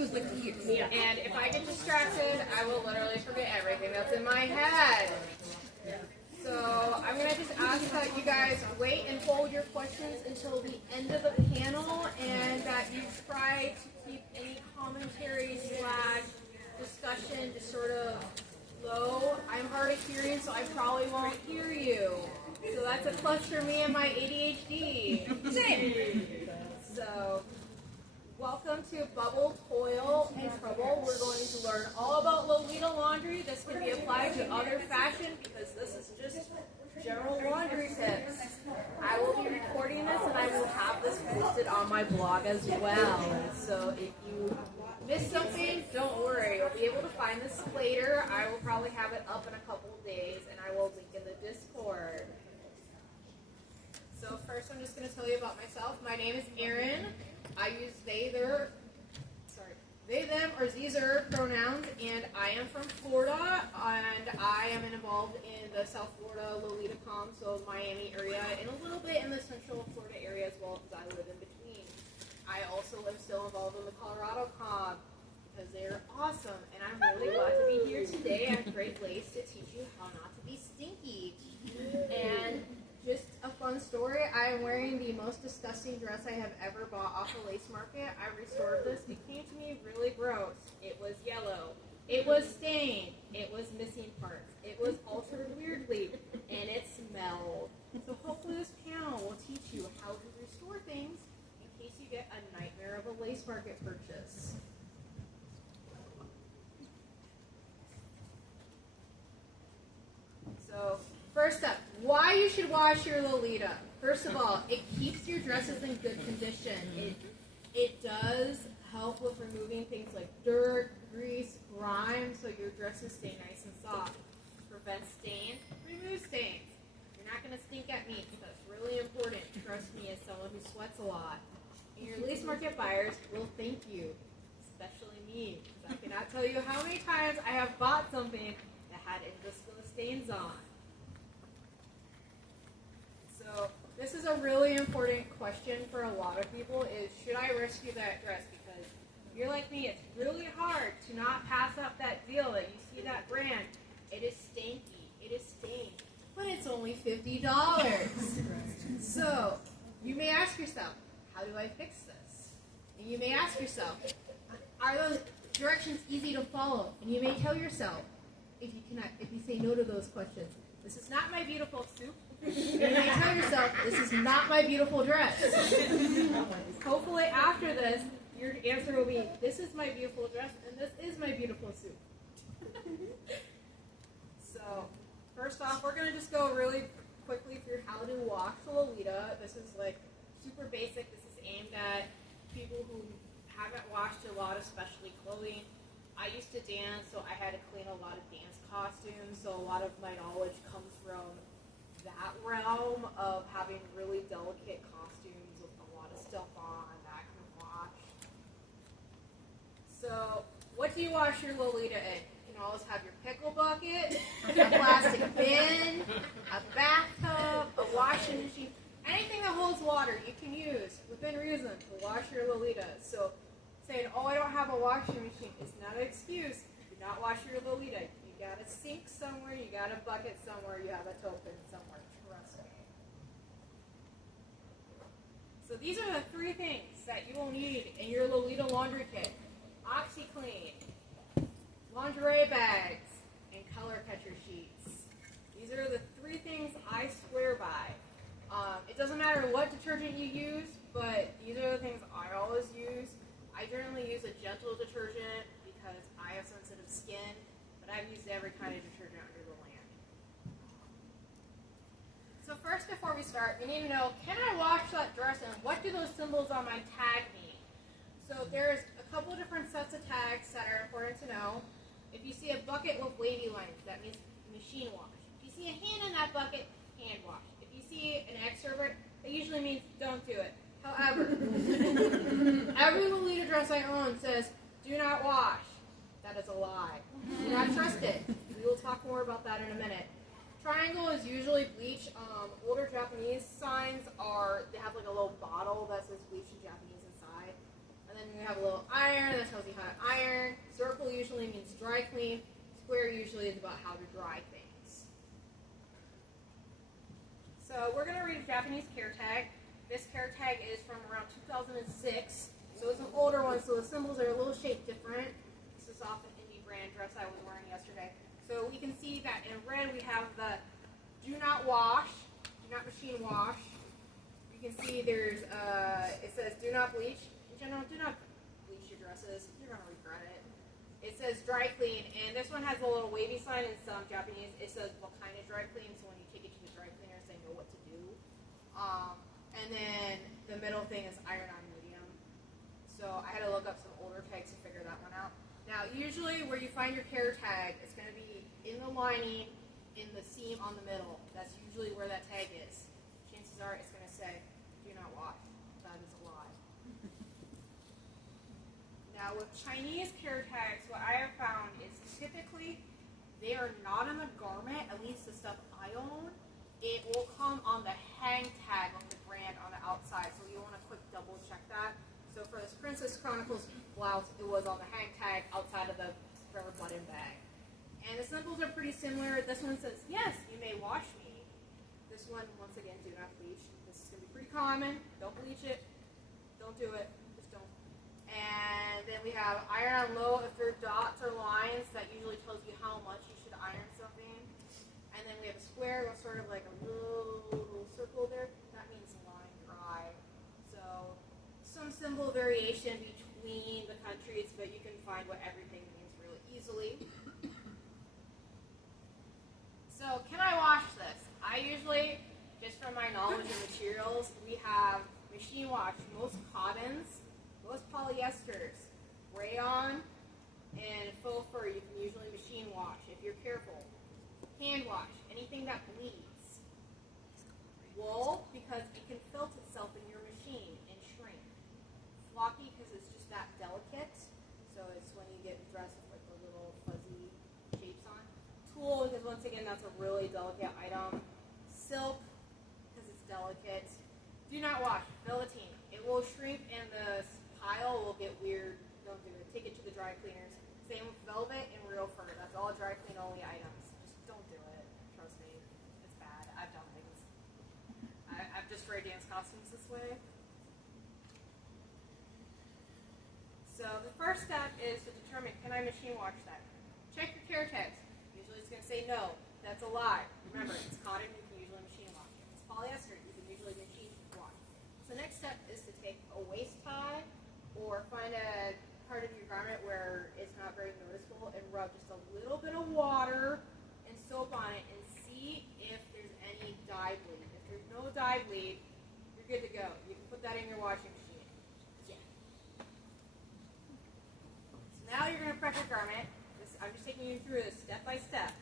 goes like here. Yeah. And if I get distracted, I will literally forget everything that's in my head. So I'm going to just ask that you guys wait and hold your questions until the end of the panel, and that you try to keep any commentary / discussion just sort of low. I'm hard of hearing, so I probably won't hear you. So that's a plus for me and my ADHD. Same. So welcome to Bubble, Toil, and Trouble. We're going to learn all about Lolita laundry. This can be applied to other fashion because this is just general laundry tips. I will be recording this and I will have this posted on my blog as well. So if you missed something, don't worry. You'll be able to find this later. I will probably have it up in a couple of days, and I will link in the Discord. So first I'm just going to tell you about myself. My name is Erin. I use they, them, or these pronouns, and I am from Florida, and I am involved in the South Florida Lolita Com, so Miami area, and a little bit in the Central Florida area as well, because I live in between. I also am still involved in the Colorado Com, because they're awesome, and I'm really glad to be here today at Great Lakes to teach you how not to be stinky. And just a fun story, I am wearing the most disgusting dress I have ever bought off the lace market. I restored this. It came to me really gross. It was yellow. It was stained. It was missing parts. It was altered weirdly. And it smelled. So hopefully this panel will teach you how to restore things in case you get a nightmare of a lace market purchase. So first up, why you should wash your Lolita. First of all, it keeps your dresses in good condition. It does help with removing things like dirt, grease, grime, so your dresses stay nice and soft. Prevent stains, remove stains. You're not going to stink at me, so that's really important. Trust me, as someone who sweats a lot. And your lace market buyers will thank you, especially me, because I cannot tell you how many times I have bought something that had invisible stains on. So this is a really important question for a lot of people is, should I rescue that dress? Because if you're like me, it's really hard to not pass up that deal that you see that brand. It is stanky. It is stained. But it's only $50. So you may ask yourself, how do I fix this? And you may ask yourself, are those directions easy to follow? And you may tell yourself, if you say no to those questions, this is not my beautiful soup. You may tell yourself, this is not my beautiful dress. Hopefully after this, your answer will be, this is my beautiful dress, and this is my beautiful soup. So, first off, we're going to just go really quickly through how to wash the Lolita. This is like super basic. This is aimed at people who haven't washed a lot of specialty clothing. I used to dance, so I had to clean a lot of dance costumes, so a lot of my knowledge comes from that realm of having really delicate costumes with a lot of stuff on that can wash. So, what do you wash your Lolita in? You can always have your pickle bucket, a plastic bin, a bathtub, a washing machine, anything that holds water you can use within reason to wash your Lolita. So, saying, oh, I don't have a washing machine is not an excuse. Do not wash your Lolita. You got a sink somewhere, you got a bucket somewhere, you have a token somewhere. Trust me. So these are the three things that you will need in your Lolita laundry kit. OxyClean, lingerie bags, and color catcher sheets. These are the three things I swear by. It doesn't matter what detergent you use, but these are the things I always use. I generally use a gentle detergent because I have sensitive skin, but I've used every kind of detergent under the land. So first, before we start, we need to know, can I wash that dress, and what do those symbols on my tag mean? So there's a couple of different sets of tags that are important to know. If you see a bucket with wavy lines, that means machine wash. If you see a hand in that bucket, hand wash. If you see an X over it, it usually means don't do it. However, every Lolita dress I own says, do not wash. That is a lie. Do not trust it. We will talk more about that in a minute. Triangle is usually bleach. Older Japanese signs they have like a little bottle that says bleach in Japanese inside. And then we have a little iron that tells you how to iron. Circle usually means dry clean. Square usually is about how to dry things. So we're going to read a Japanese care tag. This care tag is from around 2006. So it's an older one, so the symbols are a little shaped different. This is off an indie brand dress I was wearing yesterday. So we can see that in red we have the do not wash, do not machine wash. You can see there's, it says do not bleach. In general, do not bleach your dresses. You're going to regret it. It says dry clean, and this one has a little wavy sign in some Japanese. It says what kind of dry clean, so when you take it to the dry cleaners, they know what to do. And then the middle thing is iron on medium. So I had to look up some older tags to figure that one out. Now, usually where you find your care tag, it's going to be in the lining, in the seam on the middle. That's usually where that tag is. Chances are it's going to say, do not wash. That is a lie. Now, with Chinese care tags, what I have found is typically they are not in the garment, at least the stuff I own. It will come on the hang tag of the brand on the outside, so you want to quick double check that. So for this Princess Chronicles blouse, it was on the hang tag outside of the rubber button bag. And the symbols are pretty similar. This one says, yes, you may wash me. This one, once again, do not bleach. This is going to be pretty common. Don't bleach it. Don't do it. Just don't. And then we have iron on low. If there are dots or lines, that usually tells you how much you should iron something. And then we have a square with sort of like a little circle there. That means line dry. So some symbol variation between the countries, but you can find what everything means really easily. So can I wash this? I usually, just from my knowledge of materials, we have machine wash most cottons, most polyesters, rayon, and faux fur you can usually machine wash if you're careful. Hand wash, anything that bleeds. Wool, because it can felt itself in your machine and shrink. Floppy, because it's just that delicate. So it's when you get dressed with like the little fuzzy shapes on. Tool, because once again, that's a really delicate item. Silk, because it's delicate. Do not wash. Velveteen. It will shrink and the pile will get weird. Don't do it. Take it to the dry cleaners. Same with velvet and real fur. That's all dry clean only items. Don't do it. Trust me. It's bad. I've done things. I've destroyed dance costumes this way. So the first step is to determine, can I machine wash that? Check your care tags. Usually it's going to say no. That's a lie. Remember, it's cotton, you can usually machine wash. If it's polyester, you can usually machine wash. So the next step is to take a waist tie or find a part of your garment where it's not very noticeable and rub just a little bit of water and soap on it and see if there's any dye bleed. If there's no dye bleed, you're good to go. You can put that in your washing machine. Yeah. So now you're going to prep your garment. I'm just taking you through this step by step.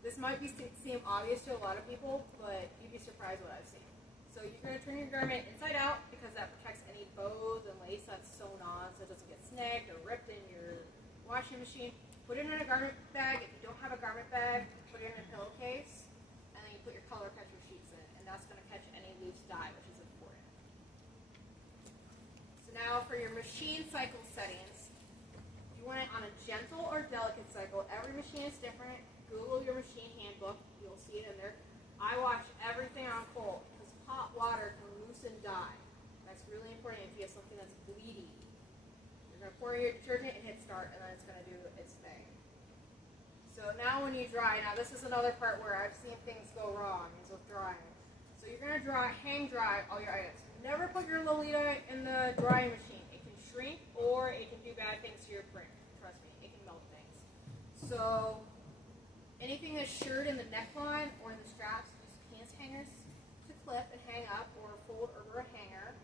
This might seem obvious to a lot of people, but you'd be surprised what I've seen. So you're going to turn your garment inside out because that protects any bows and lace that's sewn on so it doesn't get snagged or ripped in your washing machine. Put it in a garment bag. If you don't have a garment bag, put it in a pillowcase, and then you put your color catcher sheets in, and that's going to catch any loose dye, which is important. So now for your machine cycle settings, you want it on a gentle or delicate cycle. Every machine is different. Google your machine handbook. You'll see it in there. I wash everything on cold because hot water can loosen dye. That's really important if you have something that's bleedy. You're going to pour your detergent and hit start, and then it's going to do its thing. So now when you dry, now this is another part where I've seen things go wrong is with drying. So you're going to hang dry all your items. Never put your Lolita in the drying machine. It can shrink or it can do bad things to your print. Trust me, it can melt things. So anything that's shirred in the neckline or in the straps, use pants hangers to clip and hang up or fold over a hanger.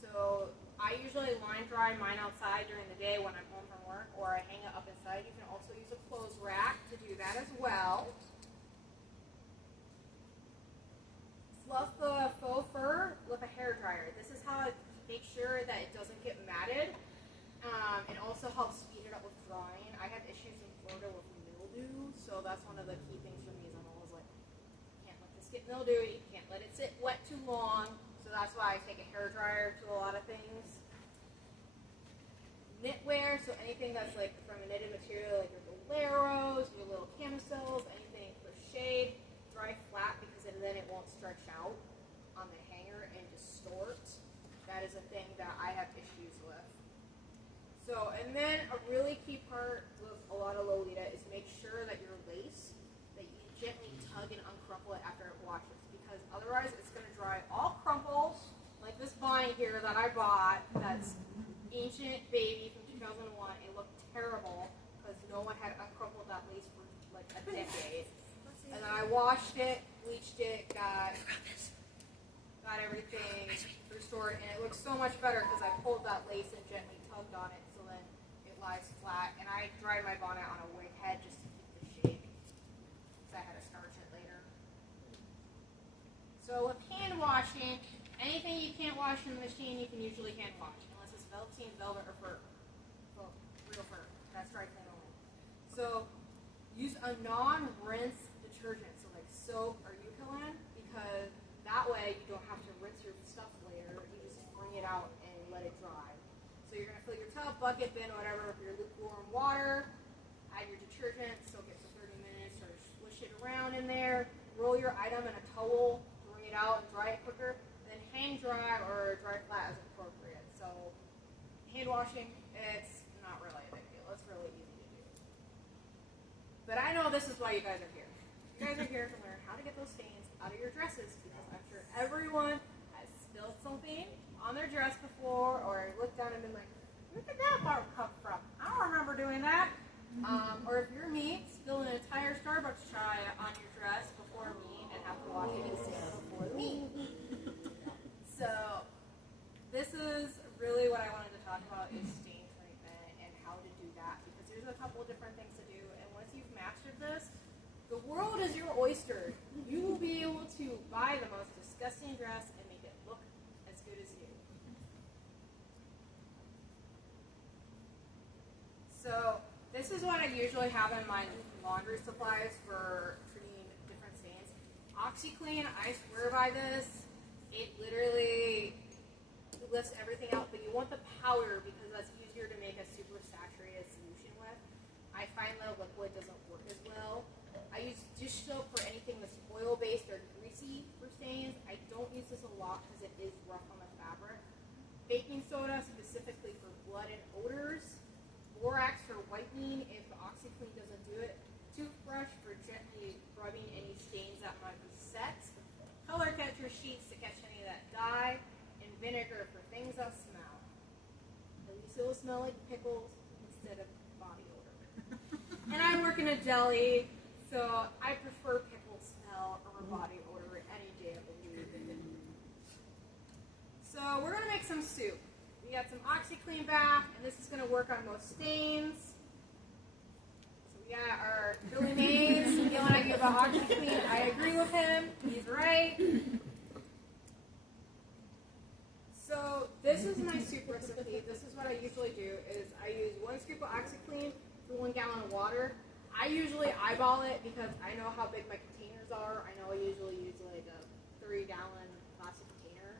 So I usually line dry mine outside during the day when I'm home from work, or I hang it up inside. You can also use a clothes rack to do that as well. Fluff the faux fur with a hair dryer. This is how I make sure that it doesn't get matted. It also helps speed it up with drying. I have issues in Florida with mildew, so that's one of the key things for me is I'm always like, can't let this get mildewy, can't let it sit wet too long. So So that's why I take a hair dryer to a lot of things. Knitwear, so anything that's like from a knitted material, like your boleros, your little camisoles, anything crocheted, dry flat because then it won't stretch out on the hanger and distort. That is a thing that I have issues with. So, and then a really key part with a lot of Lolita is make sure that your lace, that you gently tug and uncrumple it after it washes, because otherwise it's going to dry all crumpled, like this bind here that I bought that's ancient baby from 2001. It looked terrible because no one had uncrumpled that lace for like a decade. And then I washed it, bleached it, got everything restored, and it looks so much better because I pulled that lace and gently tugged on it so then it lies flat. And I dried my bonnet on a wig head just to keep the shape because I had to starch it later. So with hand washing, anything you can't wash in the machine you can usually hand wash, unless it's velveteen, velvet, or fur. Well, real fur. That's dry clean only. So use a non-rinse detergent, so like soap or Eucalan, because that way you don't have to rinse your stuff later. You just bring it out and let it dry. So you're going to fill your tub, bucket, bin, whatever, with your lukewarm water, add your detergent, soak it for 30 minutes or swish it around in there, roll your item in a towel, bring it out and dry it quicker, then hang dry or dry flat as appropriate. So hand washing, it's not really a big deal. It's really easy to do. But I know this is why you guys are here. You guys are here to learn how to get those stains out of your dresses, because I'm sure everyone has spilled something on their dress before, or looked down and been like, where did that bar come from? I don't remember doing that. Or if you're me, spill an entire Starbucks chai on your dress before me and have to wash it before me. So this is really what I wanted to talk about, is stain treatment and how to do that, because there's a couple different things to do, and once you've mastered this, the world is your oyster. You will be able to buy the most disgusting dress and make it look as good as you. So this is what I usually have in my laundry supplies for treating different stains. OxiClean, I swear by this. It literally lifts everything out, but you want the powder because that's easier to make a super saturated solution with. I find the liquid doesn't work as well. I use dish soap for anything that's oil-based or greasy for stains. I don't use this a lot because it is rough on the fabric. Baking soda specifically for blood and odors. Borax for whitening if the OxiClean doesn't do it. Toothbrush for gently rubbing any stains that might be set. Color catcher sheets to catch any that dye. And vinegar for things that smell. At least it will smell like pickles instead of body odor. And I work in a deli, so I prefer pickle smell over body odor any day of the week. So we're going to make some soup. We got some OxiClean bath, and this is going to work on most stains. So we got our Billy Mays yelling at you about OxiClean. I agree with him. He's right. So this is my soup recipe. This is what I usually do, is I use 1 scoop of OxiClean for 1 gallon of water. I usually eyeball it because I know how big my containers are. I know I usually use like a 3-gallon plastic container.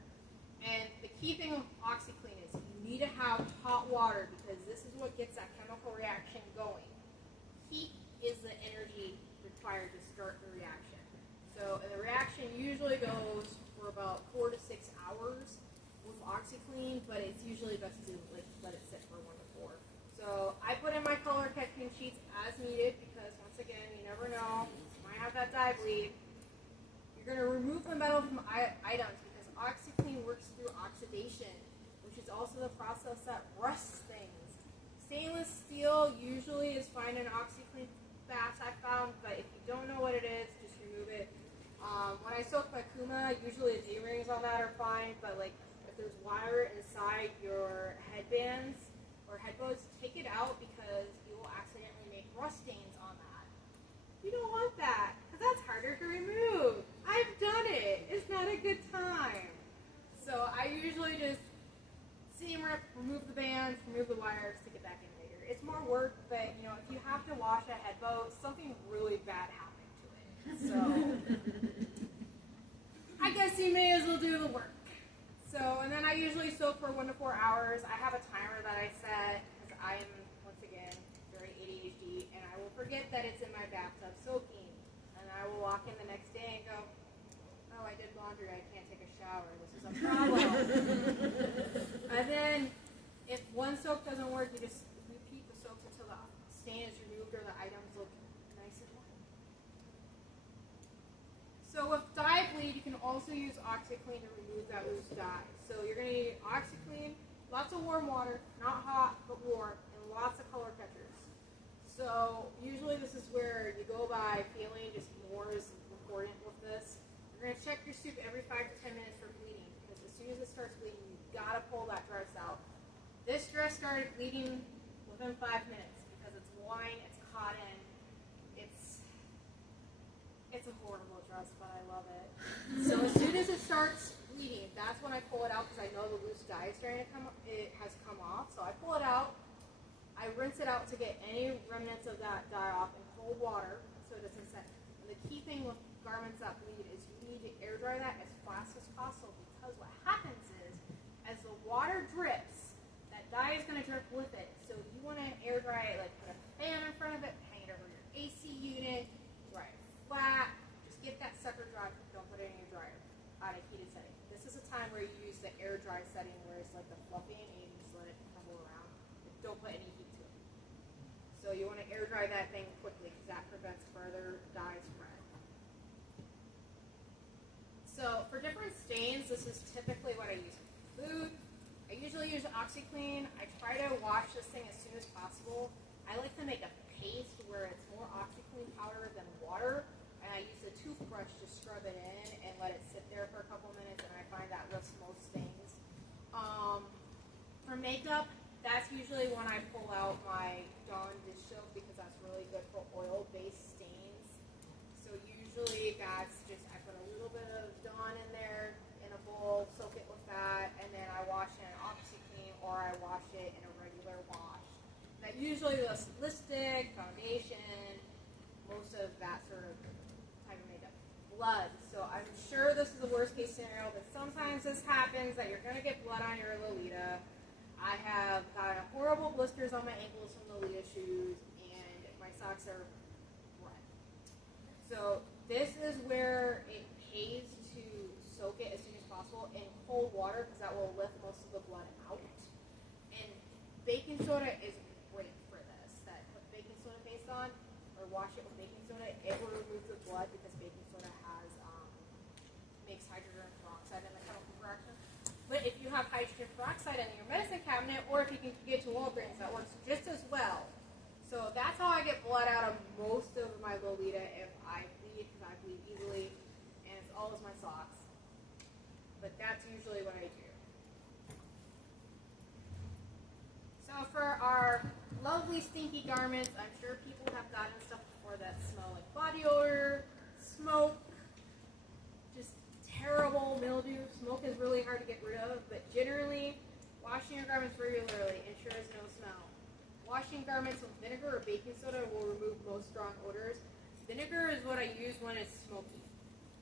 And the key thing with OxiClean is you need to have hot water, because this is what gets that chemical reaction going. Heat is the energy required to start the reaction. So the reaction usually goes for about 4 to 6 hours with OxiClean, but it's usually best to like let it sit for 1 to 4. So I put in my color catching sheets as needed, because once again, you never know, you might have that dye bleed. You're going to remove the metal from items because OxiClean works through oxidation, which is also the process that rusts things. Stainless steel usually is fine in OxiClean baths, I found, but if you don't know what it is, just remove it. When I soak my kumya, usually the D-rings on that are fine, but like if there's wire inside your headbands or headbows, take it out because you will accidentally make rust stains on that. You don't want that, because that's harder to remove. I've done it. It's not a good time. So I usually just seam rip, remove the bands, remove the wires, stick it back in later. It's more work, but you know, if you have to wash a headbow, something really bad happened to it. So I guess you may as well do the work. So, and then I usually soak for 1 to 4 hours. I have a timer that I set because I am, once again, very ADHD, and I will forget that it's in my bathtub soaking. And I will walk in the next day and go, oh, I did laundry, I can't take a shower. This is a problem. And then, if one soak doesn't work, you just repeat the soaks until the stain is removed or the items look nice and white. So with dye bleed, you can also use OxiClean to remove that loose dye. So you're going to need OxiClean, lots of warm water, not hot, but warm, and lots of color catchers. So usually this is where you go by feeling, just more is important with this. You're going to check your soup every 5 to 10 minutes for bleeding, because as soon as it starts bleeding, you've got to pull that dress out. This dress started bleeding within 5 minutes because it's wine, it's cotton, it's a horrible dress, but I love it. So as soon as it starts bleeding, that's when I pull it out because I know the loose dye is starting to has come off. So I pull it out, I rinse it out to get any remnants of that dye off in cold water so it doesn't set. And the key thing with garments that bleed is you need to air dry that as fast as possible because what happens is as the water drips, that dye is going to drip with it. So you want to air dry it, like put a fan in front of it, hang it over your AC unit, dry it flat, just get that sucker dry, don't put it in your dryer on a heated setting. This is a time where you use the air dry setting where it's like the fluffing and you just let it crumble around. Don't put any heat to it. So you want to air dry that thing quickly because that prevents further dye spread. So for different stains, this is typically what I use for food. I usually use OxiClean. I try to wash this thing as soon as possible. I like to make a paste where it's more OxiClean powder than water, and I use a toothbrush to scrub it in and let it sit there for a couple minutes, and I find that lifts most stains. For makeup, that's usually when I pull out my Dawn dish soap because that's really good for oil-based stains. So usually that's just, I put a little bit of Dawn in there in a bowl, soak it with that, and then I wash it in OxiClean or I wash it in a regular wash. That usually does lipstick, foundation, most of that sort of type of makeup. Blood. So I'm sure this is the worst case scenario, but sometimes this happens that you're going to get blood on your Lolita. I have got horrible blisters on my ankles from Lolita shoes, and my socks are red. So this is where it pays to soak it as soon as possible in cold water because that will lift most of the blood out. And baking soda is great for this. That put baking soda paste on or wash it with baking soda, it will remove the blood because baking soda has makes hydrogen peroxide in the chemical reaction. But if you have hydrogen peroxide in your medicine cabinet, or if you can get to Walgreens, that works just as well. So that's how I get blood out of most of my Lolita if I bleed, because I bleed easily, and it's always my socks. But that's usually what I do. So for our lovely stinky garments, I'm sure people have gotten stuff before that smell like body odor, smoke, just terrible mildew. Smoke is really hard to get rid of, but generally, washing your garments regularly ensures no smell. Washing garments with vinegar or baking soda will remove most strong odors. Vinegar is what I use when it's smoky.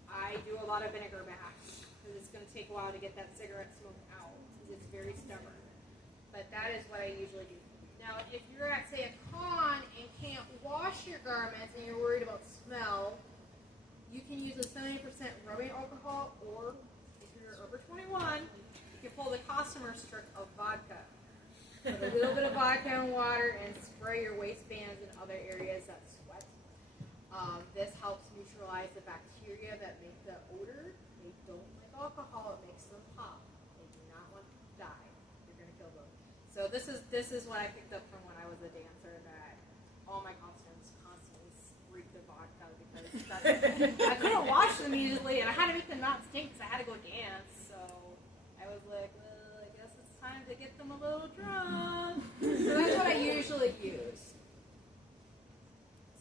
I do a lot of vinegar baths because it's going to take a while to get that cigarette smoke out because it's very stubborn. But that is what I usually do. Now, if you're at, say, a con and can't wash your garments and you're worried about smell, you can use a 70% rubbing alcohol, or if you're over 21, you can pull the customer's trick of vodka. Put a little bit of vodka and water and spray your waistbands and other areas that sweat. This helps neutralize the bacteria that make the odor. They don't like alcohol, it makes them pop. They do not want to die. You're going to kill them. So this is what I picked up from when I was a dancer, that all my costumes constantly reeked of vodka because I couldn't wash them easily, and I had to make them not stink because I had to go dance. So I was like, well, I guess it's time to get them a little drunk. So that's what I usually use.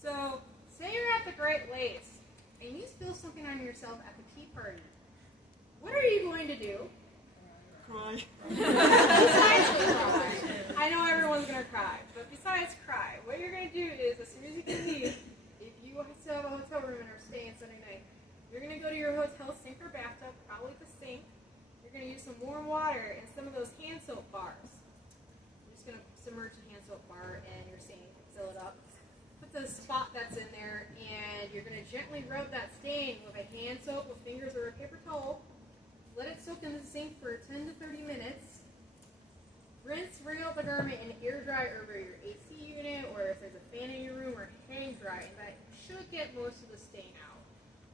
So say you're at the Great Lakes and you spill something on yourself at the tea party. What are you going to do? Cry. Besides cry. I know everyone's going to cry, but besides cry, what you're going to do is, as soon as you can leave, if you still have a hotel room and are staying Sunday night, you're going to go to your hotel sink or bathtub, probably the sink. You're going to use some warm water and some of those hand soap bars. I'm just going to submerge the hand soap bar in your stain, fill it up. Put the spot that's in there, and you're going to gently rub that stain with a hand soap, with fingers, or a paper towel. Let it soak in the sink for 10 to 30 minutes. Rinse, wring out the garment, and air dry over your AC unit, or if there's a fan in your room, or hang dry, and that should get most of the stain out.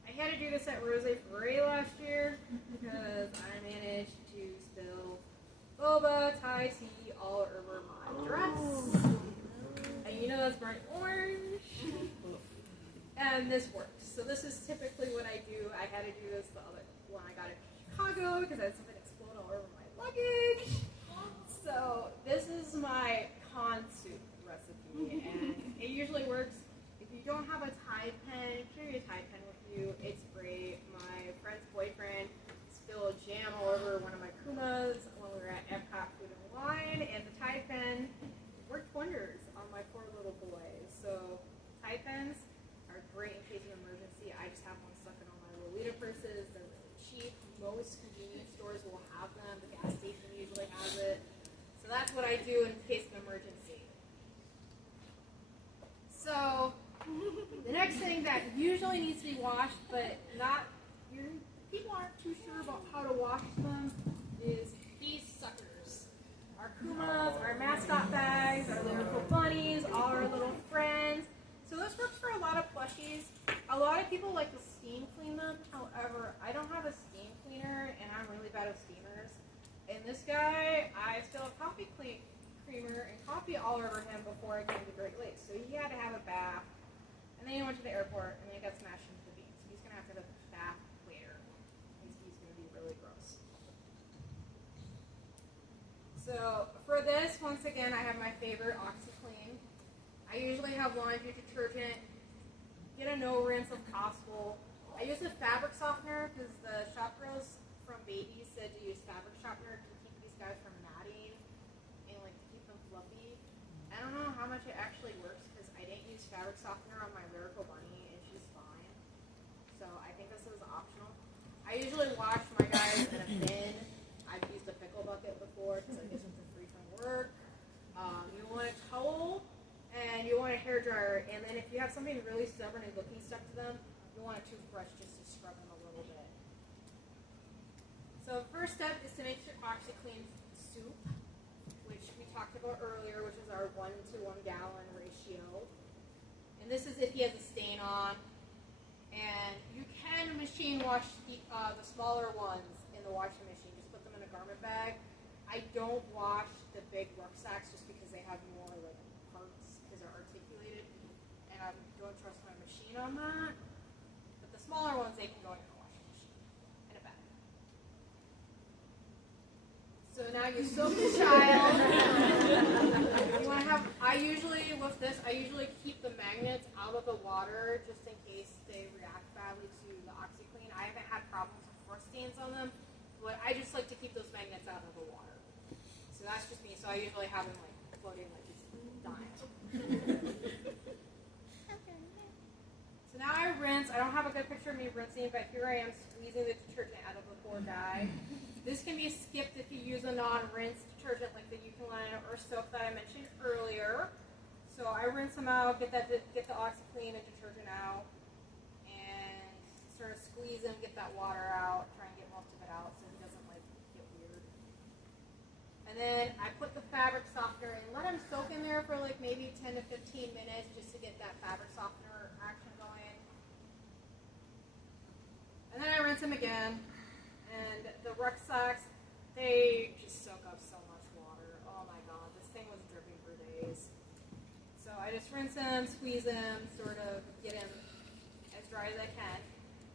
I had to do this at Rose Parade last year because I managed to spill boba Thai tea all over my dress. And you know that's burnt orange. And this worked. So this is typically what I do. I had to do this the other when I got to Chicago because I had something explode all over my luggage. So this is my con soup recipe, and it usually works. If you don't have a Tide pen, carry a Tide pen with you. It's great. My friend's boyfriend spilled jam all over one of my kumas when we were at Epcot Food and Wine, and the Tide pen worked wonders on my poor little boys. So Tide pens are great in case of emergency. I just have one stuck in all my Lolita purses. They're really cheap. Most convenience stores will have them. The gas station usually has it. So that's what I do in case of emergency. So the next thing that usually needs to be washed, but people aren't too sure about how to wash them, is these suckers. Our kumas, our mascot bags, our lyrical bunnies, all our little friends. So this works for a lot of plushies. A lot of people like to steam clean them. However, I don't have a steam cleaner, and I'm really bad with steamers. And this guy, I spilled coffee creamer and coffee all over him before I came to Great Lakes. So he had to have a bath. And then he went to the airport, and then he got smashed into the beans. So he's going to have to have a bath later. He's going to be really gross. So for this, once again, I have my favorite OxiClean. I usually have laundry detergent. Get a no rinse if possible. I use a fabric softener because the shop girls from Babies said to use fabric softener to keep these guys from matting and like to keep them fluffy. I don't know how much it actually works because I didn't use fabric softener on my lyrical bunny and she's fine. So I think this is optional. I usually wash my guys in a bin. I've used a pickle bucket before because I get something free from work. You want a towel and you want a hair dryer, and then if you have something really stubborn and looking stuck to them, you want a toothbrush just to scrub them a little bit. So the first step is to make your OxiClean soup, which we talked about earlier, which is our 1 to 1 gallon ratio. And this is if he has a stain on. And you can machine wash the smaller ones in the washing machine. Just put them in a garment bag. I don't wash the big rucksacks just because they have more like parts because they're articulated. And I don't trust my machine on that. But the smaller ones, they can go in the washing machine in a bag. So now you soak the child. You want to have, I usually keep the magnets out of the water just in case they react badly to the OxiClean. I haven't had problems with frost stains on them, but I just like to keep those magnets out of the water. So that's just me. So I usually have them like floating like just dying. So now I rinse. I don't have a good picture of me rinsing, but here I am squeezing the detergent out of the poor guy. This can be skipped if you use a non-rinse detergent like the Eucalyptus or soap that I mentioned earlier. So I rinse them out, get the OxiClean and detergent out, and sort of squeeze him, get that water out, try and get most of it out so he doesn't like get weird. And then I put the fabric softener and let him soak in there for like maybe 10 to 15 minutes just to get that fabric softener action going. And then I rinse him again. And the rucksacks, they just soak up so much water. Oh my god, this thing was dripping for days. So I just rinse him, squeeze him, sort of get him as dry as I can.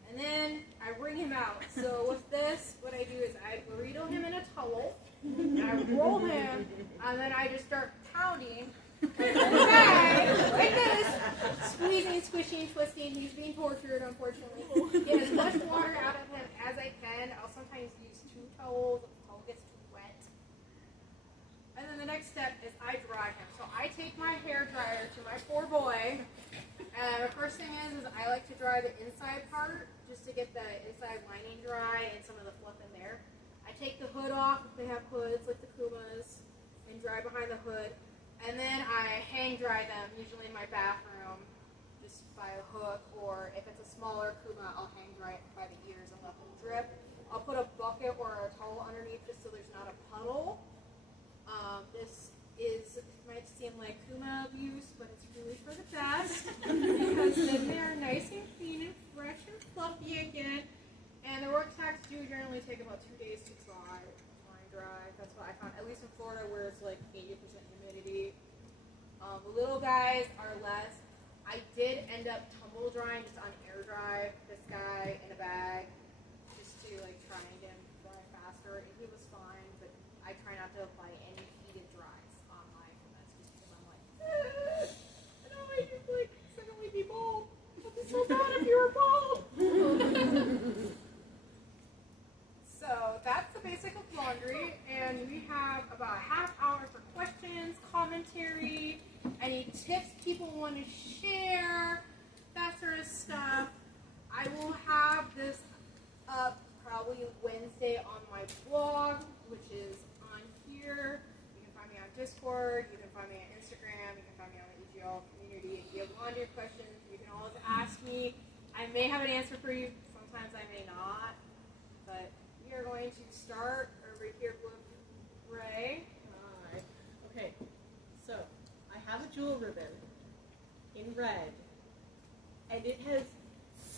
And then I wring him out. So with this, what I do is I burrito him in a towel, and I roll him, and then I just start pounding like this, squeezing, squishing, twisting. He's being tortured, unfortunately. Get as much water out of him as I can. I'll sometimes use 2 towels if the towel gets too wet. And then the next step is I dry him. So I take my hair dryer to my poor boy, and the first thing is I like to dry the inside part just to get the inside lining dry and some of the fluff in there. I take the dry behind the hood, and then I hang dry them, usually in my bathroom, just by a hook, or if it's a smaller kuma, I'll hang dry it by the ears and let them drip. I'll put a bucket or a towel underneath just so there's not a puddle. This might seem like kuma abuse, but it's really for the best because then they're nice and clean and fresh and fluffy again. And the work tacks do generally take about 2 days to dry. That's what I found, at least in Florida where it's like 80% humidity. The little guys are less. I did end up tumble drying just on air dry this guy in a bag just to like try and get him to dry faster. And he was fine, but I try not to apply any heated dries on my hummus just because I'm like, I know I could like suddenly be bald. I'd be so bad if you were bald. So that's the basic of laundry, and we have about a half hour for questions, commentary, any tips people want to share, that sort of stuff. I will have this up probably Wednesday on my blog, which is on here. You can find me on Discord, you can find me on Instagram, you can find me on the EGL community. If you have laundry questions, you can always ask me. I may have an answer for you, sometimes I may not, but we are going to start over here with Ray. Hi. Okay, so I have a jewel ribbon in red, and it has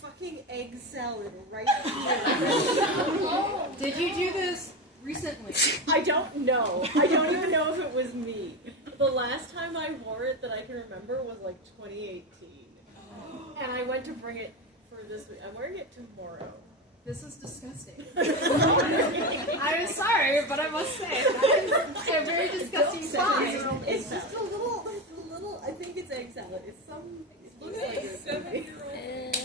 fucking egg salad right here. Did you do this recently? I don't know. I don't even know if it was me. The last time I wore it that I can remember was like 2018. And I went to bring it for this week. I'm wearing it tomorrow. This is disgusting. I'm sorry, but I must say, that is a very disgusting find. It's just a little, I think it's egg salad. It's some, it looks like it's 7-year-old.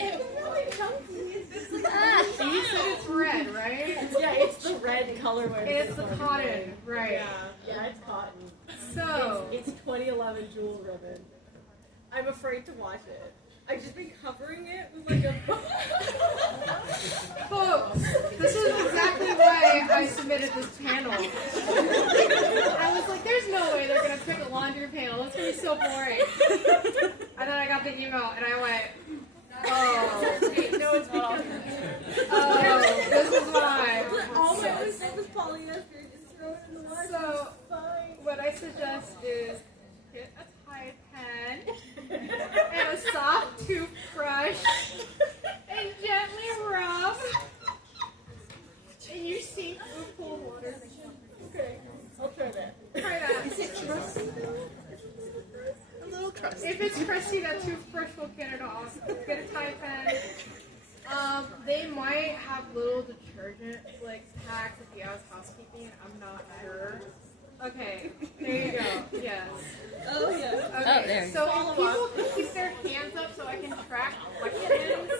It's really chunky. It's like and you said it's red, right? Yeah, it's the red colorway. It's the cotton, right. Yeah, it's cotton. So, it's 2011 jewel ribbon. I'm afraid to wash it. I've just been covering it with like a... folks, this is exactly why I submitted this panel. I was like, there's no way they're going to pick a laundry panel. That's going to be so boring. And then I got the email and I went, oh, no, it's because... oh, this is why. All my other stuff is polyester. Just throw it in the wash. So, what I suggest is get a Tide pen and a soft toothbrush and gently rub. And you sink with cold water. Okay, I'll try that. Try that. Is it crusty? A little crusty. If it's crusty, that toothbrush will get it off. Get a Tide pen. They might have little detergent like packs if you ask housekeeping. I'm not sure. Okay, there you go. Yes. Oh, yeah. Okay, Oh, there. so if people can keep their hands up so I can track questions,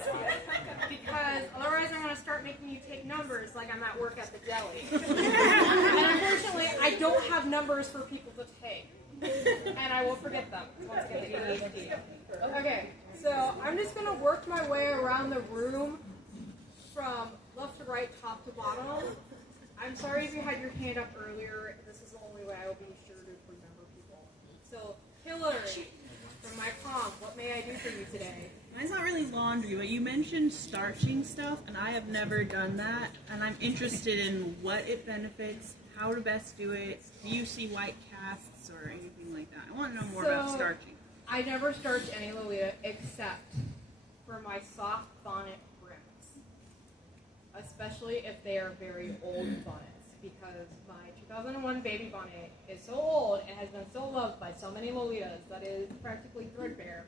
because otherwise I'm going to start making you take numbers like I'm at work at the deli. And unfortunately, I don't have numbers for people to take. And I will forget them once I get the ADHD. Okay, so I'm just going to work my way around the room from left to right, top to bottom. I'm sorry if you had your hand up earlier. This is the only way I will be sure to remember people. So, Hillary, from my palm, what may I do for you today? Mine's not really laundry, but you mentioned starching stuff, and I have never done that, and I'm interested in what it benefits, how to best do it. Do you see white casts or anything like that? I want to know more about starching. I never starch any Lolita except for my soft bonnet brims, especially if they are very old bonnets, because my 2001 baby bonnet is so old and has been so loved by so many Lolitas that it is practically threadbare.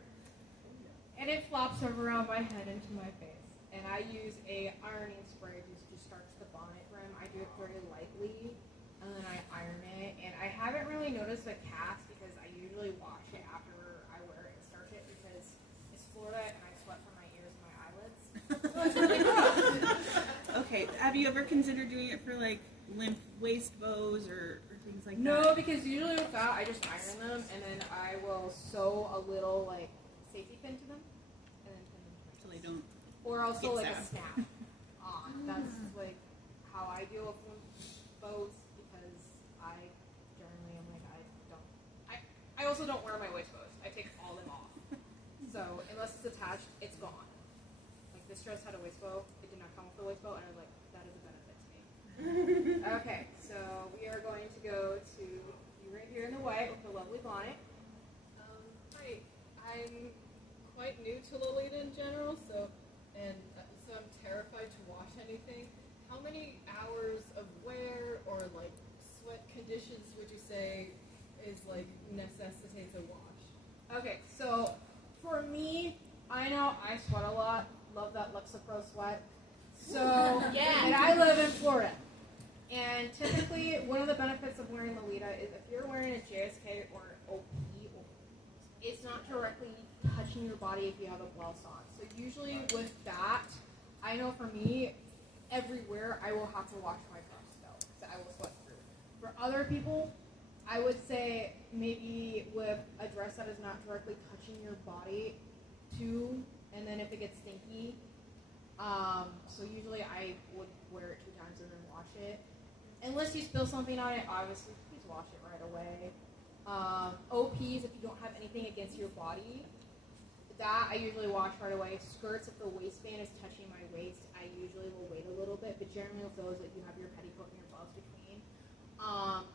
And it flops over around my head into my face. And I use a ironing spray just to starch the bonnet brim. I do it very lightly, and then I iron it. And I haven't really noticed a cast because I usually wash it after I wear it and starch it because it's Florida and I sweat from my ears and my eyelids. So it's really gross. Okay, have you ever considered doing it for like limp waist bows or things like that? No, because usually with that, I just iron them and then I will sew a little like safety pin to them and then pin them. So they don't. Or also like a Get snap on. That's like how I deal with bows because I generally am like also don't wear my waist bows. I take all them off. So unless it's attached, it's gone. Like this dress had a waist bow. It did not come with a waist bow, and I was like, that is a benefit to me. Okay, so we are going to go to you right here in the white with the lovely bonnet. Hi, I'm quite new to Lolita in general, so I'm terrified to wash anything. How many hours of wear or like sweat conditions would you say is like necessitates a wash? Okay, so for me, I know I sweat a lot. Love that Lexapro sweat. So Yeah. and I live in Florida. And typically, one of the benefits of wearing Lolita is if you're wearing a JSK or an OP, it's not directly touching your body if you have a blouse on. So usually with that, I know for me, everywhere I will have to wash my dress though, so I will sweat through. For other people, I would say maybe with a dress that is not directly touching your body too, and then if it gets stinky, so usually I would wear it 2 times and then wash it. Unless you spill something on it, obviously, please wash it right away. OPs, if you don't have anything against your body, that I usually wash right away. Skirts, if the waistband is touching my waist, I usually will wait a little bit. But generally with those, like you have your petticoat and your blouse between.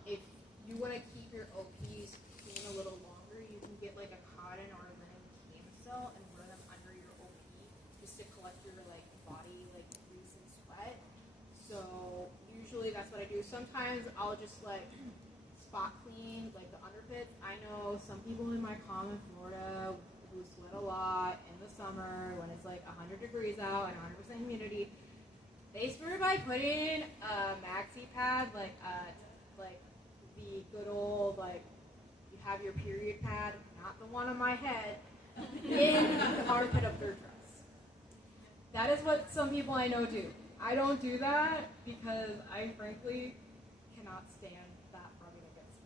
If you want to keep your OPs clean a little longer, you can get like a cotton or a linen camisole and wear them under your OP just to collect your like body like grease and sweat. So usually that's what I do. Sometimes I'll just like spot clean like the underfits. I know some people in my common Florida who sweat a lot in the summer when it's like 100 degrees out and 100% humidity. They start by putting a maxi pad, like the good old like you have your period pad, not the one on my head, in the armpit of their dress. That is what some people I know do. I don't do that because I frankly cannot stand that rubbing against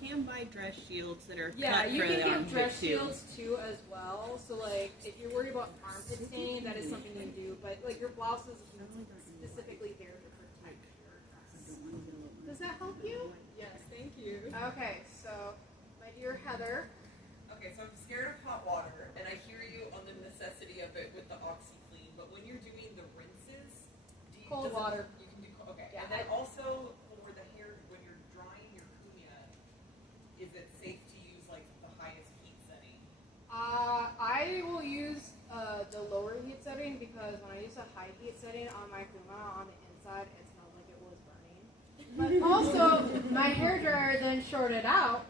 me. You can buy dress shields that are Yeah, cut you for can the get armpit dress too. shields too as well. So like if you're worried about armpit staining, that is something you do. But like your blouse is specifically there to protect your dress. Does that help you? Yes, thank you. Okay, so my dear Heather. Okay, so I'm scared of hot water, and I hear you on the necessity of it with the OxyClean, but when you're doing the rinses, Cold water. You can do cold, okay. Yeah, And then also for the hair, when you're drying your kumya, is it safe to use like the highest heat setting? I will use the lower heat setting because when I use a high heat setting on my kuma on the inside, it smelled like it was burning. But also, my hairdryer then shorted out,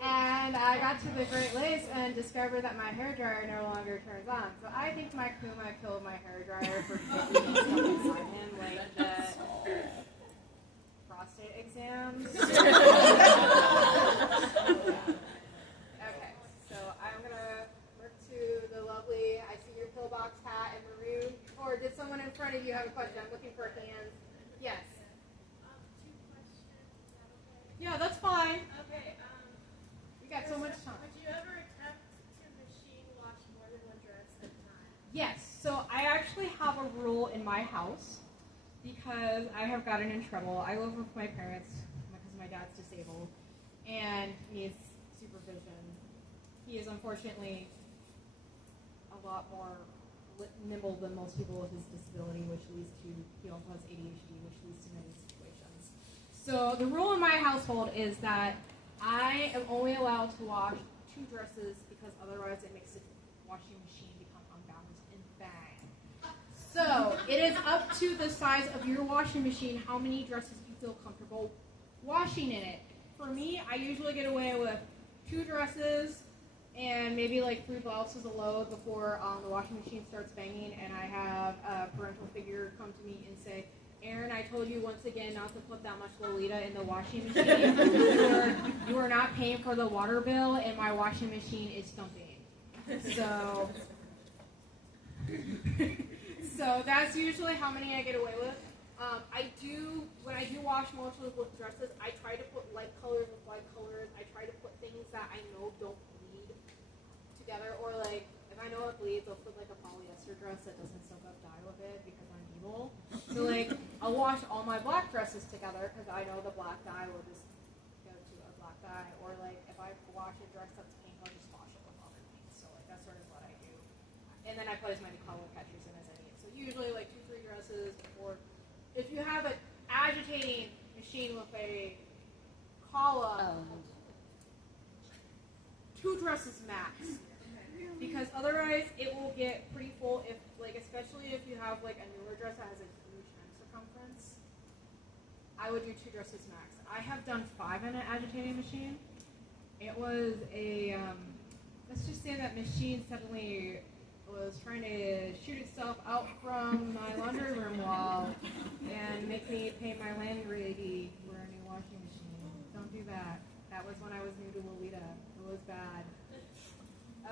and I got to the Great Lakes and discovered that my hairdryer no longer turns on. So I think my kuma killed my hairdryer for putting stuff inside him, like the prostate exams. Okay, so I'm gonna work to the lovely. I see your pillbox hat in maroon. Or did someone in front of you have a question? I'm looking for hands. Yes. 2 questions. Is that okay? Yeah, that's fine. Okay. We got so much time. Would you ever attempt to machine wash more than one dress at a time? Yes. So I actually have a rule in my house because I have gotten in trouble. I live with my parents because my dad's disabled and needs supervision. He is unfortunately a lot more nimble than most people with his disability, which leads to, he also has ADHD, which leads to many situations. So the rule in my household is that I am only allowed to wash 2 dresses because otherwise it makes the washing machine become unbalanced and bang. So it is up to the size of your washing machine how many dresses you feel comfortable washing in it. For me, I usually get away with 2 dresses and maybe like 3 blouses a load before the washing machine starts banging, and I have a parental figure come to me and say, Aaron, I told you once again not to put that much Lolita in the washing machine. You are not paying for the water bill, and my washing machine is stumping. So that's usually how many I get away with. When I do wash most of the dresses, I try to put light colors with light colors. I try to put things that I know don't bleed together, or like if I know it bleeds, I'll put like a polyester dress that doesn't soak up dye with it because I'm evil. So like I'll wash all my black dresses together because I know the black dye will just go to a black dye, or wash a dress that's pink, I'll just wash it with other paint. So like that's sort of what I do. And then I put as many color catchers in as I need. So usually like 2-3 dresses, or if you have an agitating machine with a column, 2 dresses max. Because otherwise it will get pretty full if like especially if you have like a newer dress that has a huge hem circumference. I would do 2 dresses max. I have done 5 in an agitating machine. It was a let's just say that machine suddenly was trying to shoot itself out from my laundry room wall and make me pay my landlady for a new washing machine. Don't do that. That was when I was new to Lolita. It was bad.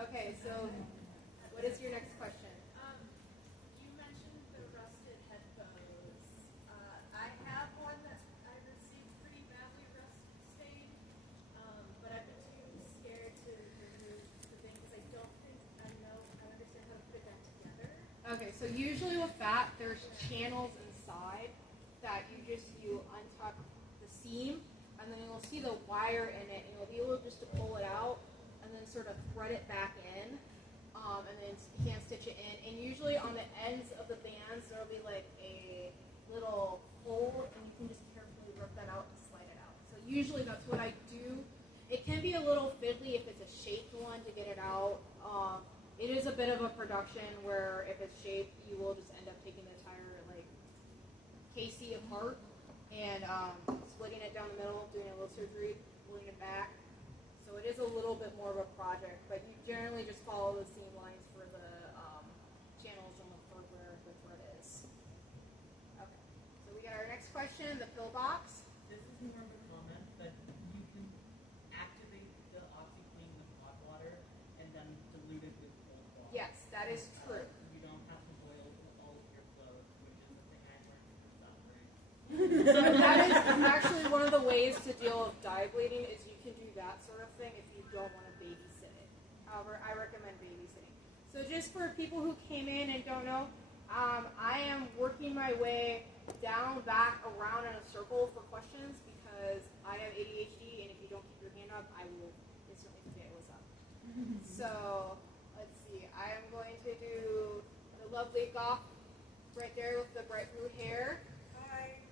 Okay, so what is your next question? You mentioned the rusted headphones. I have one that I received pretty badly rust stained, but I've been too scared to remove the thing because I don't think I understand how to put it back together. Okay, so usually with that, there's channels inside that you untuck the seam, and then you'll see the wire in it, and you'll be able just to pull it out, and then sort of thread it back in, and then hand stitch it in. And usually on the ends of the bands, there'll be like a little hole, and you can just carefully rip that out and slide it out. So usually that's what I do. It can be a little fiddly if it's a shaped one to get it out. It is a bit of a production where if it's shaped, you will just end up taking the entire like KC apart and splitting it down the middle, doing a little surgery, pulling it back. So it is a little bit more of a project, but you generally just follow the seam lines for the channels and look for where the thread is. Okay, so we got our next question, the pill box. This is more of a comment, but you can activate the OxyClean with hot water and then dilute it with cold water. Yes, that is true. You don't have to boil all of your clothes, which is the thing I learned from suffering. That is actually one of the ways to deal with dye bleeding is you can do that sort of thing if you don't want to babysit it. However, I recommend babysitting. So just for people who came in and don't know, I am working my way down, back, around in a circle for questions because I have ADHD, and if you don't keep your hand up, I will instantly forget what's up. So let's see. I am going to do the lovely goth right there with the bright blue hair. Hi,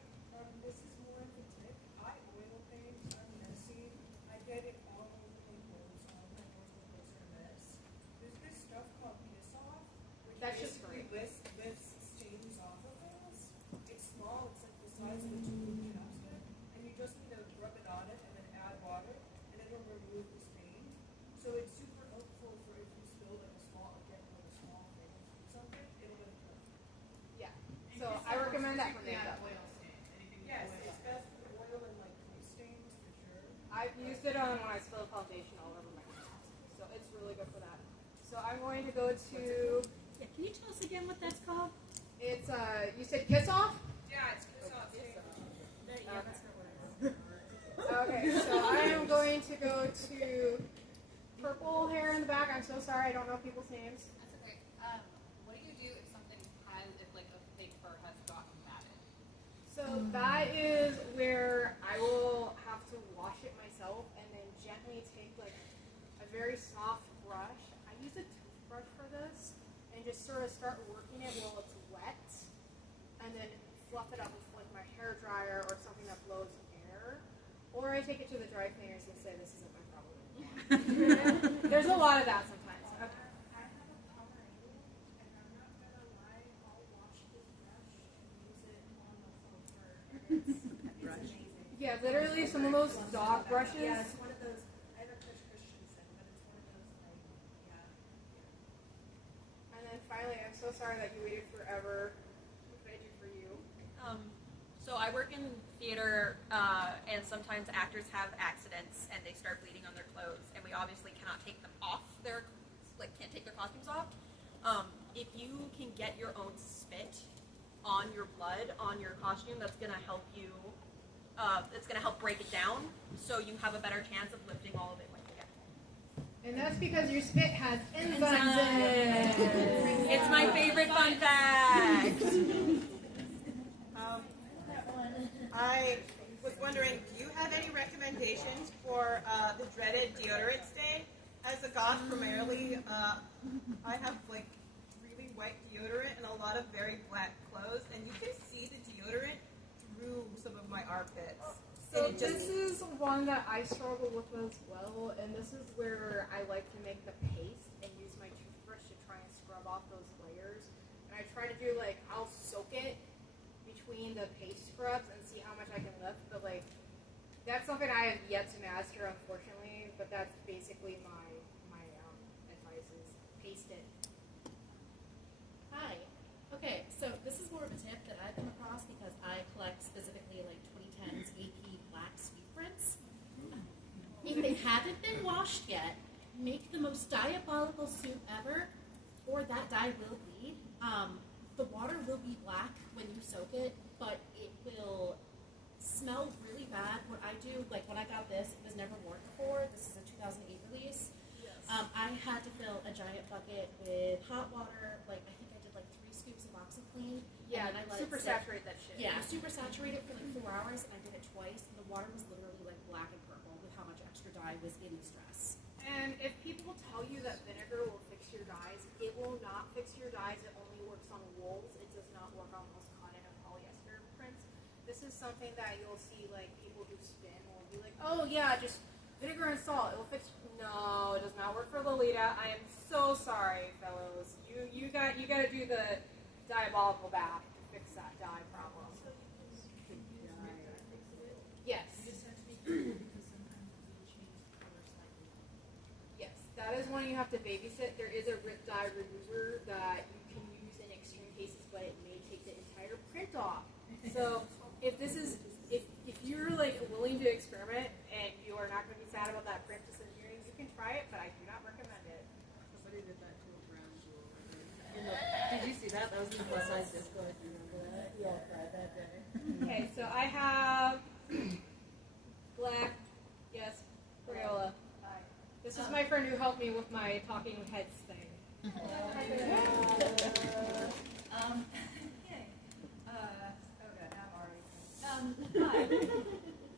this is more of a tip. I oil paint, I'm messy. I get it all over my clothes. All my clothes are a mess. There's this stuff called Piss Off, which That's just basically lifts stains off of things. It's small, it's like the size of a tube chapstick, and you just need to rub it on it and then add water, and it'll remove the stain. So it's super helpful for if you spill like a small thing, something, it'll get it. Yeah. So I recommend that for makeup. Yes, it's best for oil and like grease stains for sure. I've used it on when I spill foundation all over my hands. So it's really good for that. So I'm going to go to, Yeah, can you tell us again what that's called? it's, you said Kiss Off? Yeah, it's Piss Off. Yeah, that's not what it is. Okay, so I am going to go to purple hair in the back. I'm so sorry, I don't know people's names. That's okay. What do you do if something if like a fake fur has gotten matted? So that is where I will have to wash it myself and then gently take like a very soft brush. I use a toothbrush for this and just sort of start working it while it's wet and then fluff it up with like my hair dryer or something that blows air. Or I take it to the dry cleaners and say this isn't my problem. There's a lot of that sometimes. Okay. I have a Pomeranian, and I'm not gonna lie, I'll wash this brush and use it on the faux fur, and it's amazing. Yeah, literally some of those dog brushes. Yeah, it's one of those. I have a Kush Christensen, but it's one of those like, yeah. And then finally, I'm so sorry that you waited forever. What can I do for you? So I work in theater, and sometimes actors have accidents and they start bleeding on their clothes, and we obviously cannot take them off can't take their costumes off. If you can get your own spit on your blood, on your costume, that's gonna help you, it's gonna help break it down, so you have a better chance of lifting all of it when you get home. And that's because your spit has enzymes in it. It's my favorite fun fact. I was wondering, do you have any recommendations for the dreaded deodorant stain? As a goth, primarily, I have like really white deodorant and a lot of very black clothes, and you can see the deodorant through some of my armpits. So And it just- this is one that I struggle with as well, and this is where I like to make the paste and use my toothbrush to try and scrub off those layers. And I try to do like, I'll soak it between the paste scrubs and see how much I can lift, but like, that's something I have yet to master, unfortunately, but that's basically my advice is paste it. Hi. Okay, so this is more of a tip that I've come across because I collect specifically like 2010s AP black sweet prints. If they haven't been washed yet, make the most diabolical soup ever, or that dye will bleed. The water will be black when you soak it, but it will smell really bad. What I do, like when I got this, it was never worn before. This is a 2008 release. Yes. I had to fill a giant bucket with hot water. Like I think I did like 3 scoops of OxyClean. Yeah, and then I let super it sit. saturate that shit. Yeah, super saturate it for like 4 hours, and I did it twice. And the water was literally like black and purple with how much extra dye was in this dress. And if people tell you that vinegar will fix your dyes, it will not fix your dyes. It only works on wools. It does not work on most cotton and polyester prints. This is something that you'll see, like people who spin will be like, "Oh yeah, just vinegar and salt. It will fix." No, it does not work for Lolita. I am so sorry, fellows. You got to do the diabolical bath to fix that dye problem. Yes. Yes, that is one you have to babysit. There is a rip dye remover that you can use in extreme cases, but it may take the entire print off. So if you're like willing to experiment and you are not going to be sad about that print disappearing, you can try it, but I do not recommend it. Somebody did that to a brown jewel. Did you see that? That was in the plus size disco, if you remember that. We all cried that day. Okay, so I have black, yes, Crayola. This is my friend who helped me with my talking heads thing. Hi.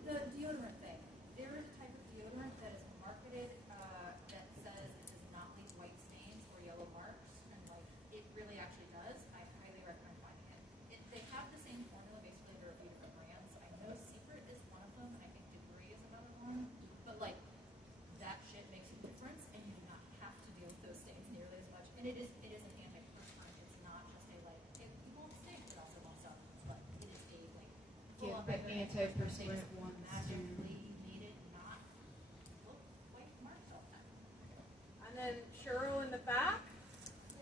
The deodorant thing. There is a type of deodorant that is marketed that says it does not leave white stains or yellow marks, and like it really actually does. I highly recommend finding it. They have the same formula. Basically, there are a few different brands. I know Secret is one of them, and I think Debris is another one. But like that shit makes a difference, and you do not have to deal with those stains nearly as much. And it is an anti-perspirant. It's not just a like it won't stain, but also won't stop. But it is a like full on The anti-perspirant one. magically made it not look like marks all the time. And then Cheryl in the back.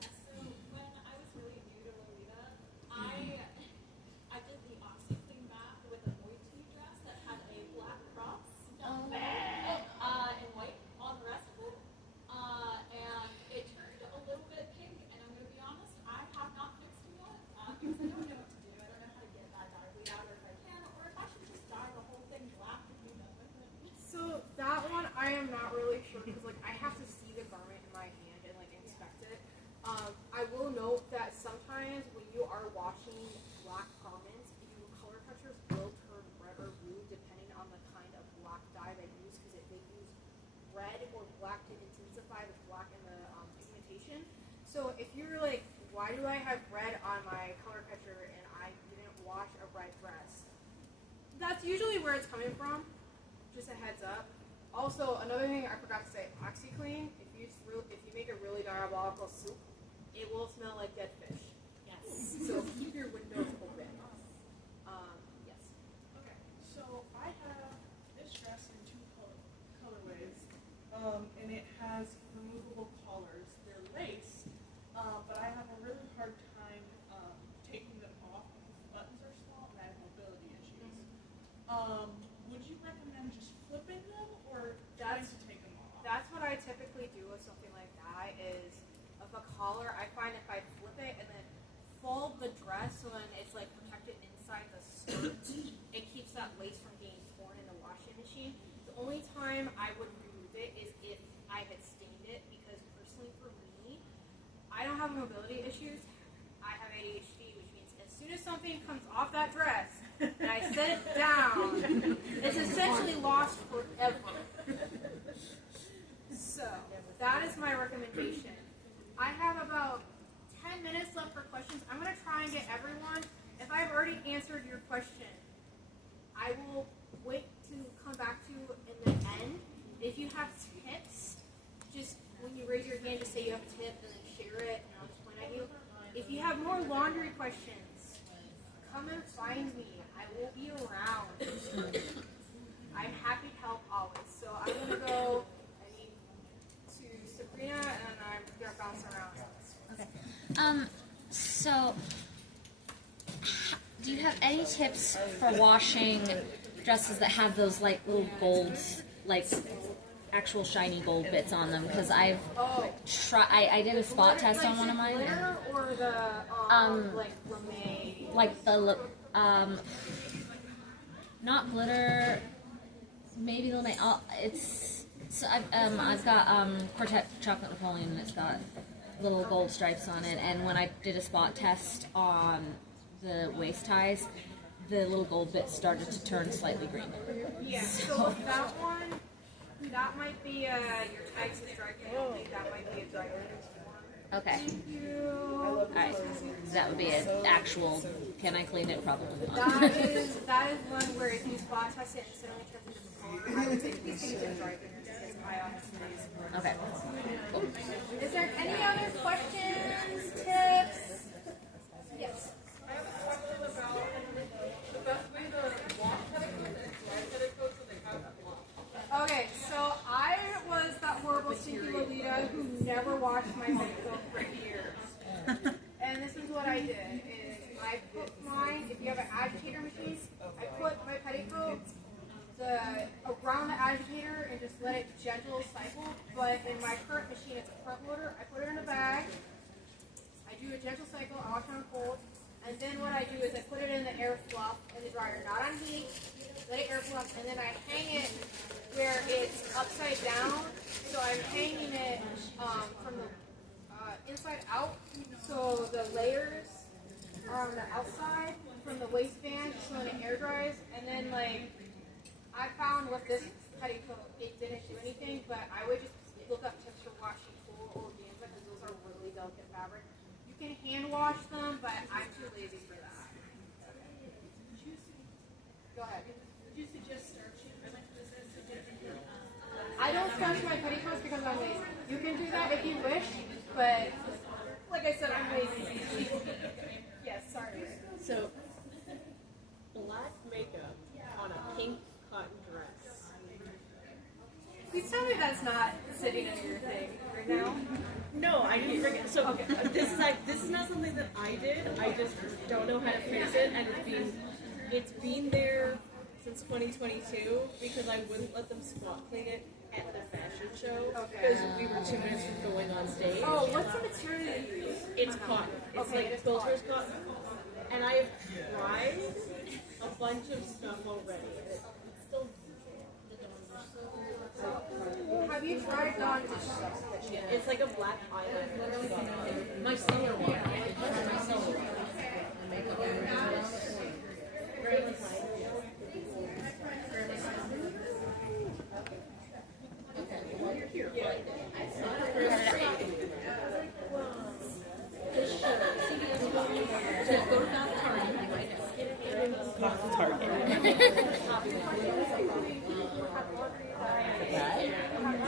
So when I was really new to Lolita, I did the OxyClean bath with a moiti dress that had a black cross down there and white on the rest of it. And it turned a little bit pink, and I'm going to be honest, I have not fixed it yet because I don't know what to do. I don't know how to get that dye bleed out, or if I can, or if I should just dye the whole thing black and do nothing with it. So that one I am not really sure because like I have to see the garment in my hand and like inspect it. I will note that sometimes when you are washing black garments, your color catchers will turn red or blue depending on the kind of black dye they use because they use red or black to intensify the black in the pigmentation. So if you're like, why do I have red on my color catcher and I didn't wash a red dress? That's usually where it's coming from. Just a heads up. Also, another thing I forgot to say, OxyClean, if you make a really diabolical soup, it will smell like dead fish. Yes. So keep your windows open. Yes. Okay, so I have this dress in 2 colorways, and it has removable collars. They're laced, but I have a really hard time taking them off because the buttons are small and I have mobility issues. Would you recommend just flipping them or trying to take them off? That's what I typically do with something like that is of a collar, I find if I flip it and then fold the dress so then it's like protected inside the skirt, it keeps that lace from being torn in the washing machine. The only time I would remove it is if I had stained it because personally for me, I don't have mobility issues. I have ADHD, which means as soon as something comes off that dress and I set it down, It's essentially lost forever. So, that is my recommendation. I have about 10 minutes left for questions. I'm going to try and get everyone. If I've already answered your question, I will wait to come back to you in the end. If you have tips, just when you raise your hand, just say you have a tip and then share it, and I'll just point at you. If you have more laundry questions, come and find me. I will be around. I'm happy to help always. So I'm going to go to Sabrina, and I'm going to bounce around. Okay. So, do you have any tips for washing dresses that have those like little gold, like actual shiny gold bits on them? Because I've I did a spot test on one of mine. Glitter or the like lame? Like the not glitter, maybe the lame. It's so I've got Quartet Chocolate Napoleon, and it's got little gold stripes on it. And when I did a spot test on the waist ties, the little gold bits started to turn slightly green. Yeah. So that one, that might be your tags is dry cleaning. I think that might be a dry cleaning one. Okay. Thank you. Alright. That would be an actual. Can I clean it? Probably not. That is one where if you spot test it and suddenly turns into the color, I would say these things are dry cleaners because I honestly. Okay. Cool. Is there any other questions, tips? Yes. I have a question about the best way to wash petticoats and dry petticoats so they have that wash. Okay, so I was that horrible stinky lolita who never washed my petticoat for years. And this is what I did, is I put mine, if you have an agitator machine, I put my petticoat around the agitator and just let it gentle cycle. But in my current machine, it's a front loader. I put it in a bag. I do a gentle cycle. I wash it on cold. And then what I do is I put it in the air fluff in the dryer, not on heat. Let it air fluff, and then I hang it where it's upside down. So I'm hanging it from the inside out. So the layers are on the outside from the waistband, so when it air dries. And then like I found with this petticoat, it didn't do anything, but I would just look up tips for washing full organza because those are really delicate fabric. You can hand wash them, but I'm too lazy for that. Go ahead. Would you suggest starching? I don't starch my petticoats because I'm lazy. You can do that if you wish, but like I said, I'm lazy. Yes, sorry. So, black makeup on a pink cotton dress. Please tell me that's not sitting under your thing right now. No, I didn't bring it. So okay. This is not something that I did. I just don't know how to fix it, and it's been there since 2022 because I wouldn't let them spot clean it at the fashion show because we were 2 minutes from going on stage. Oh, what's the material you use? It's cotton. It's like filter's cotton. And I have tried a bunch of stuff already. It's still have you tried Dawn? It's like a black eyeliner. My summer one. My summer one. Go to